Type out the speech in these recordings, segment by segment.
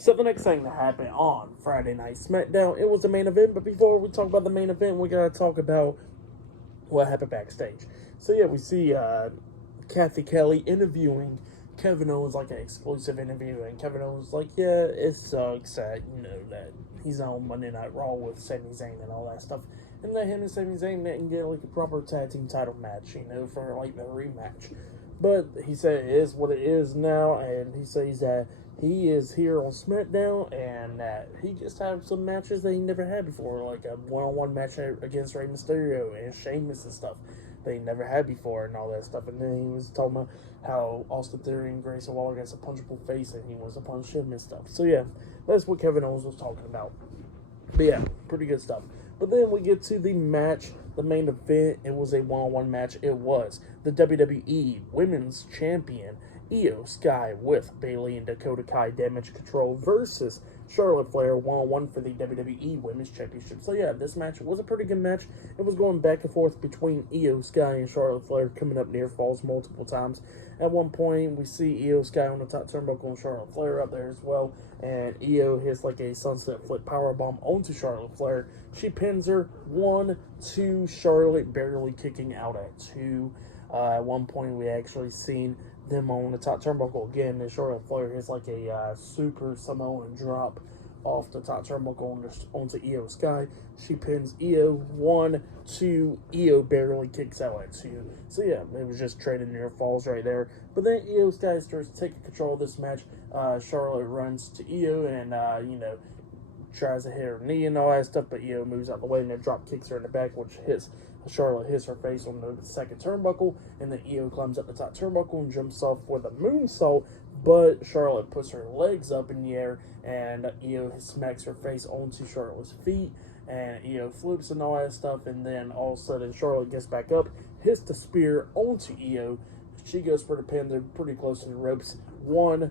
So the next thing that happened on Friday Night SmackDown, it was the main event. But before we talk about the main event, we gotta talk about what happened backstage. So yeah, we see Kathy Kelly interviewing Kevin Owens, like an exclusive interview, and Kevin Owens like, yeah, it sucks that that he's on Monday Night Raw with Sami Zayn and all that stuff, and that him and Sami Zayn didn't get like a proper tag team title match, for like the rematch. But he said it is what it is now, and he says that he is here on SmackDown and that he gets to have some matches that he never had before, like a one-on-one match against Rey Mysterio and Sheamus and stuff that he never had before and all that stuff. And then he was talking about how Austin Theory and Grayson Waller got a punchable face and he wants to punch him and stuff. So yeah, that's what Kevin Owens was talking about. But yeah, pretty good stuff. But then we get to the match, the main event. It was a one-on-one match. It was the WWE Women's Champion Io Sky with Bayley and Dakota Kai Damage Control versus Charlotte Flair one-on-one for the WWE Women's Championship. So yeah, this match was a pretty good match. It was going back and forth between Io Sky and Charlotte Flair, coming up near falls multiple times. At one point, we see Io Sky on the top turnbuckle and Charlotte Flair up there as well. And Io hits like a sunset flip powerbomb onto Charlotte Flair. She pins her 1-2, Charlotte barely kicking out at 2. At one point, we actually seen them on the top turnbuckle again, and Charlotte Flair hits like a super Samoan drop off the top turnbuckle onto Io Sky. She pins Io 1-2. Io barely kicks out at 2. So yeah, it was just trading near falls right there. But then Io Sky starts taking control of this match. Charlotte runs to Io and tries to hit her knee and all that stuff, but Io moves out the way and then drop kicks her in the back, which Charlotte hits her face on the second turnbuckle, and then Io climbs up the top turnbuckle and jumps off with a moonsault, but Charlotte puts her legs up in the air, and Io smacks her face onto Charlotte's feet, and Io flips and all that stuff, and then all of a sudden Charlotte gets back up, hits the spear onto Io. She goes for the pin. They're pretty close to the ropes. 1-2,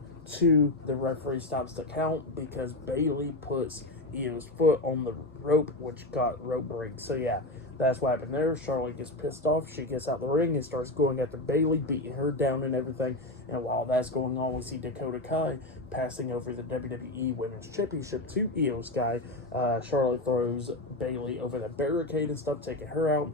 the referee stops the count because Bayley puts Io's foot on the rope, which got rope break. So yeah, that's what happened there. Charlotte gets pissed off. She gets out the ring and starts going after Bayley, beating her down and everything. And while that's going on, we see Dakota Kai passing over the WWE Women's Championship to Io Sky. Charlotte throws Bayley over the barricade and stuff, taking her out.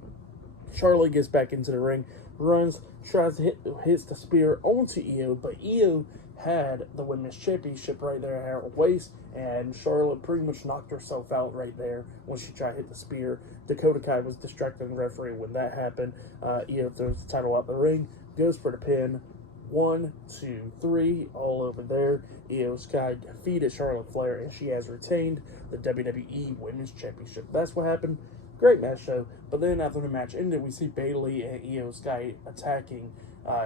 Charlotte gets back into the ring, runs, tries to hits the spear onto Io, but Io had the Women's Championship right there at her waist, and Charlotte pretty much knocked herself out right there when she tried to hit the spear. Dakota Kai was distracting the referee when that happened. Io throws the title out the ring, goes for the pin. 1, 2, 3, all over there. Io Sky defeated Charlotte Flair, and she has retained the WWE Women's Championship. That's what happened. Great match show. But then after the match ended, we see Bayley and Io Sky attacking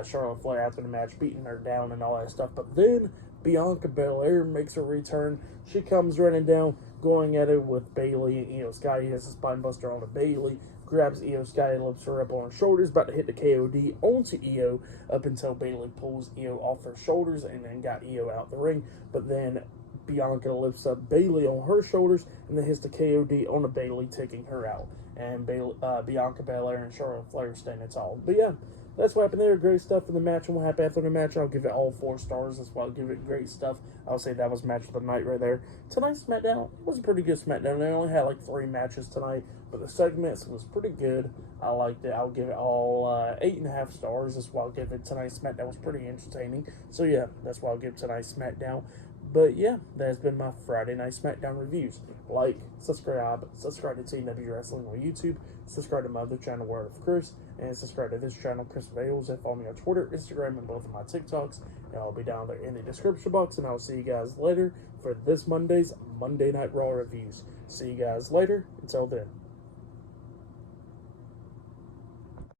Charlotte Flair after the match, beating her down and all that stuff. But then Bianca Belair makes a return. She comes running down, going at it with Bayley and Io Sky. He has a spine buster on Bayley, grabs Io Sky and lifts her up on her shoulders, about to hit the KOD onto Io up until Bayley pulls Io off her shoulders and then got Io out the ring. But then Bianca lifts up Bayley on her shoulders and then hits the KOD on Bayley, taking her out. And Bianca Belair and Charlotte Flair standing tall. But yeah, that's what happened there. Great stuff in the match. And what happened after the match, I'll give it all 4 stars. That's why I'll give it great stuff. I'll say that was match of the night right there. Tonight's SmackDown was a pretty good SmackDown. They only had like 3 matches tonight, but the segments was pretty good. I liked it. I'll give it all 8.5 stars. That's why I'll give it. Tonight's SmackDown was pretty entertaining. So yeah, that's why I'll give tonight's SmackDown. But yeah, that has been my Friday Night SmackDown reviews. Like, subscribe to TW Wrestling on YouTube, subscribe to my other channel, Word of Chris, and subscribe to this channel, Chris Vales, and follow me on Twitter, Instagram, and both of my TikToks. And I'll be down there in the description box, and I'll see you guys later for this Monday's Monday Night Raw reviews. See you guys later. Until then.